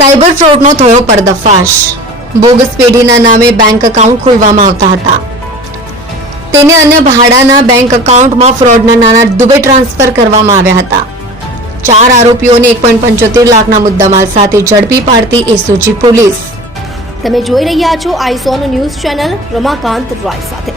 Cyber ફ્રોડનો થયો પર્દાફાશ। Bogus પેઢીના નામે બેંક એકાઉન્ટ ખોલવામાં આવતા હતા, તેને અન્ય ભાડાના બેંક એકાઉન્ટમાં ફ્રોડના નાના દુબે ટ્રાન્સફર કરવામાં આવ્યા હતા। 4 આરોપીઓને 1.75 લાખના મુદ્દામાલ સાથે ઝડપી પાડતી એસઓજી પોલીસ। તમે જોઈ રહ્યા છો આઈસોન ન્યૂઝ ચેનલ રમાકાંત રાય સાથે।